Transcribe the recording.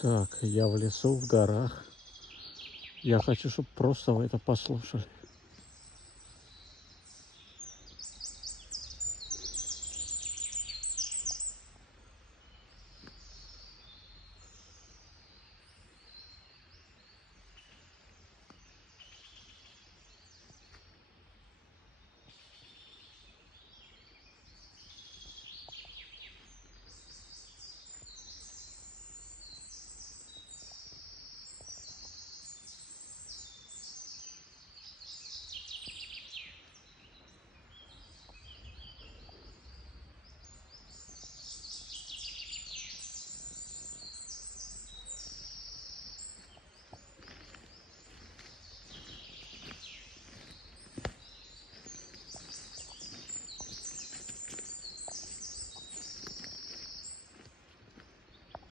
Так, я в лесу, в горах. Я хочу, чтобы просто вы это послушали.